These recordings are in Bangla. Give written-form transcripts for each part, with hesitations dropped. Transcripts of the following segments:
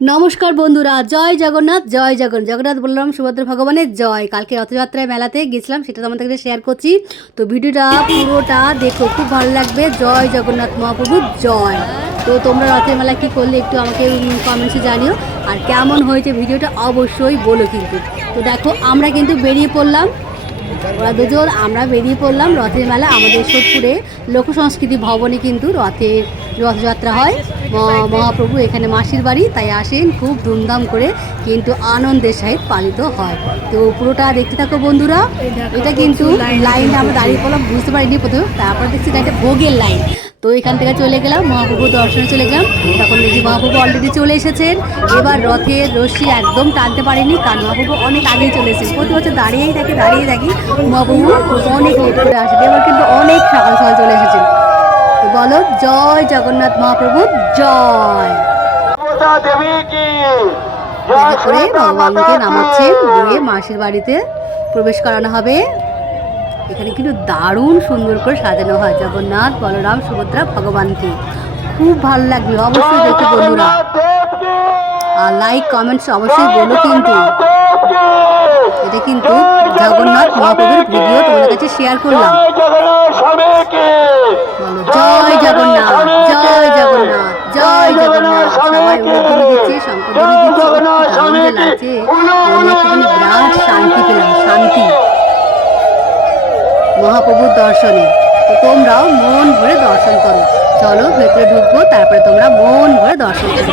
নমস্কার বন্ধুরা, জয় জগন্নাথ। জয় জগন্নাথ বললাম, সুভদ্রা ভগবানের জয়। কালকে রথযাত্রায় মেলাতে গেছিলাম, সেটা তোমাদের কাছে শেয়ার করছি। তো ভিডিওটা পুরোটা দেখো, খুব ভালো লাগবে। জয় জগন্নাথ মহাপ্রভুর জয়। তো তোমরা রথের মেলা কী করলে একটু আমাকে কমেন্টসে জানিও, আর কেমন হয়েছে ভিডিওটা অবশ্যই বলো কিন্তু। তো দেখো, আমরা কিন্তু বেরিয়ে পড়লাম, ওরা দুজন আমরা বেরিয়ে পড়লাম রথের মেলা। আমাদের সোদপুরে লোক সংস্কৃতি ভবনে কিন্তু রথযাত্রা হয়। মহাপ্রভু এখানে মাসির বাড়ি, তাই আসেন, খুব ধুমধাম করে কিন্তু আনন্দের সহিত পালিত হয়। তো পুরোটা দেখতে থাকো বন্ধুরা। এটা কিন্তু লাইনটা আমরা দাঁড়িয়ে পড়লাম, বুঝতে পারিনি প্রথমে, তারপর দেখছি এটা একটা ভোগের লাইন। তো এখান থেকে চলে গেলাম, মহাপ্রভুর দর্শনে চলে গেলাম। তখন দেখি মহাপ্রভু অলরেডি চলে এসেছেন। এবার রথের রশ্মি একদম টানতে পারিনি, কারণ মহাপ্রভু অনেক আগেই চলে এসেছেন। প্রতি বছর দাঁড়িয়েই থাকি মহাপ্রভু অনেক লেট করে আসেন, এবার কিন্তু অনেক সকাল সকাল চলে এসেছেন। তো বলো, জয় জগন্নাথ মহাপ্রভু জয়। করে ভগবানকে নামাচ্ছেন, দিয়ে মাসির বাড়িতে প্রবেশ করানো হবে। এখানে কিন্তু দারুণ সুন্দর করে সাজানো হয় জগন্নাথ, বলরাম, সুভদ্রা ভগবানকে। খুব ভালো লাগবে, অবশ্যই দেখো বন্ধুরা। আর লাইক কমেন্টস অবশ্যই বলো কিন্তু। এটা কিন্তু জগন্নাথ মহাপ্রভুর ভিডিও তোমাদের কাছে শেয়ার করলাম। বলো জয় জগন্নাথ, জয় জগন্নাথ, জয় জগন্নাথ। সবাই উলুধ্বনি দিচ্ছে, শঙ্খধ্বনি দিচ্ছে, দারুণ যে লাগছে। মনে একটুখানি বিরাট শান্তি পেলাম, শান্তি মহাপ্রভুর দর্শনে। তো তোমরাও মন ভরে দর্শন করো। চলো ভেতরে ঢুকবো, তারপরে তোমরা মন ভরে দর্শন করো।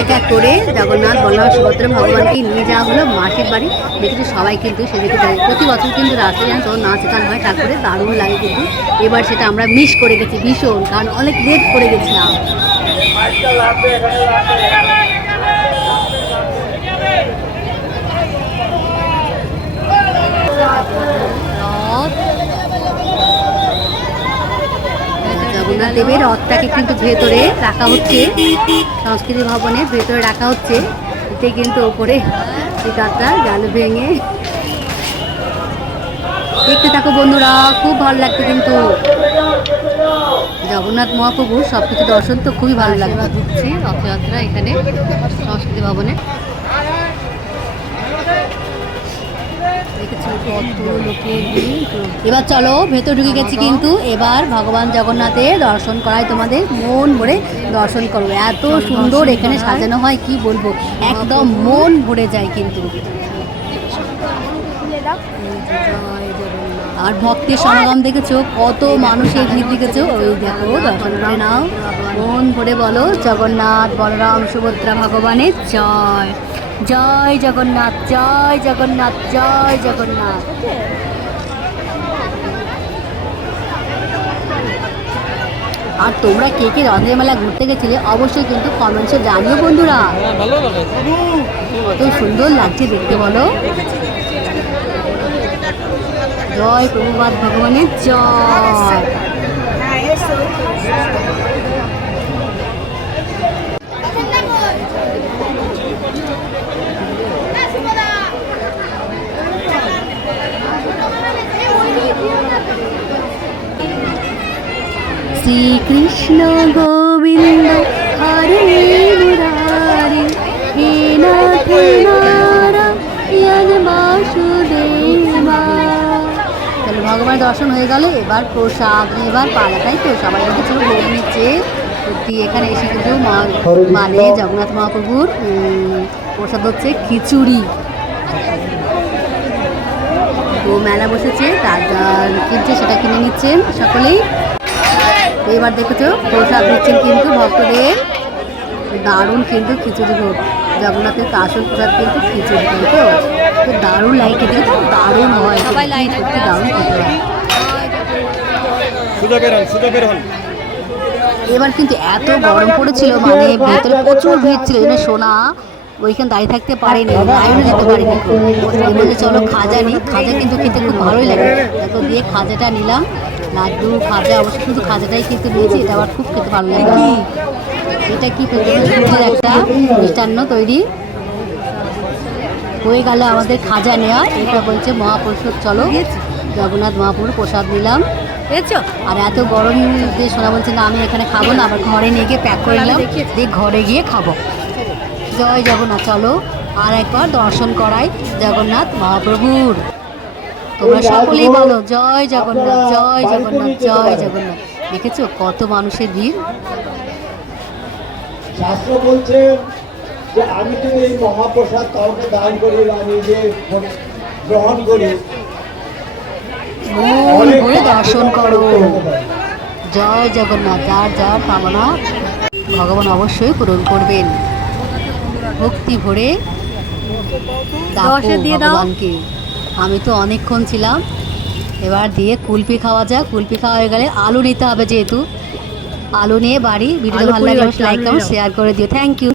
এক এক করে জগন্নাথ, বলরাম, সুভদ্রা ভগবানকে নিয়ে যাওয়া হলো মাসির বাড়ি। দেখেছি সবাই কিন্তু সেদিকে যায়। প্রতি বছর কিন্তু রাত্রে যেন তোর নাচ গান হয় ঠাকুরে, দারুণ লাগে কিন্তু। এবার সেটা আমরা মিস করে গেছি ভীষণ, কারণ অনেক লেট করে গেছিলাম। জগন্নাথ দেবের রথটাকে কিন্তু ভেতরে রাখা হচ্ছে, সংস্কৃতি ভবনের ভেতরে রাখা হচ্ছে। এতে কিন্তু ওপরে শিকারটা জাল ভেঙে। দেখতে থাকো বন্ধুরা, খুব ভালো লাগছে কিন্তু। জগন্নাথ মহাপ্রভু সব কিছু দর্শন তো খুবই ভালো লাগবে। ঢুকছি রথযাত্রা এখানে সংস্কৃতি ভবনে। এবার চলো ভেতর ঢুকে গেছি কিন্তু। এবার ভগবান জগন্নাথের দর্শন করায় তোমাদের, মন ভরে দর্শন করবো। এত সুন্দর এখানে সাজানো হয়, কি বলবো, একদম মন ভরে যায় কিন্তু। আর ভক্তের সমাগম দেখেছো, কত মানুষের ভিড় দেখেছো। ওই দেখো, দর্শন করে নাও, মন ভরে বলো জগন্নাথ, বলরাম, সুভদ্রা ভগবানের জয়। জয় জগন্নাথ, জয় জগন্নাথ, জয় জগন্নাথ। আর তোমরা কে কে রথের মেলা ঘুরতে গেছিলে অবশ্যই কিন্তু কমেন্টসে জানিও বন্ধুরা। কত সুন্দর লাগছে দেখতে বলো। জয় প্রভুপাদ ভগবানের জয়। শ্রীকৃষ্ণ গোবিন্দ হরে মুরারি, হে নাথ নারায়ণ বাসুদেবা। তাহলে ভগবানের দর্শন হয়ে গেল। এবার প্রসাদ, এবার পালাটাই তো সবাই ছিল ভোগ নিচ্ছে। সত্যি এখানে এসে কিন্তু মানে জগন্নাথ মহাপ্রভুর প্রসাদ হচ্ছে খিচুড়ি। তো মেলা বসেছে, তার কিনছে সেটা কিনে নিচ্ছেন সকলেই। এবার দেখেছো প্রসাদ দিচ্ছেন কিন্তু ভক্তদের, দারুণ কিন্তু খিচুড়ি ভোগ। জগন্নাথের আসল প্রসাদ কিন্তু খিচুড়ি, কিন্তু তো দারুণ লাগে খেতে, দারুণ হয়, সবাই লাইন সত্যি দারুণ খেতে হয়। এবার কিন্তু এত গরম পড়েছিল, মানে ভেতরে প্রচুর ভিড় ছিল, সোনা ওইখানে দাঁড়িয়ে থাকতে পারিনি, লাইনও যেতে পারিনি। বললে চলো খাজা নিই, খাজা কিন্তু খেতে খুব ভালোই লাগে। তো দিয়ে খাজাটা নিলাম, লাড্ডু খাজা, অবশ্য শুধু খাজাটাই কিন্তু নিয়েছি। এটা আবার খুব খেতে ভালো লাগে। এটা কি সুজির একটা মিষ্টান্ন তৈরি, হয়ে গেল আমাদের খাজা নেওয়া। এটা বলছে মহাপ্রসাদ, চলো জগন্নাথ মহাপ্রভুর প্রসাদ নিলাম। আর এত গরম যে সোনা বলছে না আমি এখানে খাবো না, আবার ঘরে নিয়ে গিয়ে প্যাক করে নিলাম, দিয়ে ঘরে গিয়ে খাবো। জয় জগন্নাথ। চলো আর একবার দর্শন করাই জগন্নাথ মহাপ্রভুর। তোমরা সকলেই বলো জয় জগন্নাথ, জয় জগন্নাথ, জয় জগন্নাথ। দেখেছো কত মানুষের ভিড়। শাস্ত্র বলছে যে আমি যদি এই মহাপ্রসাদ কাউকে দান করি বা নিজে গ্রহণ করি, মন ভরে দর্শন করো। জয় জগন্নাথ। যার যার কামনা ভগবান অবশ্যই পূরণ করবেন। ভক্তি ভরে ভগবানকে। আমি তো অনেকক্ষণ ছিলাম, এবার দিয়ে কুলপি খাওয়া যাক। কুলপি খাওয়া হয়ে গেলে আলু নিতে হবে, যেহেতু আলু নিয়ে বাড়ি। ভিডিও ভালো লাগলে লাইক কমেন্ট শেয়ার করে দিও। Thank you.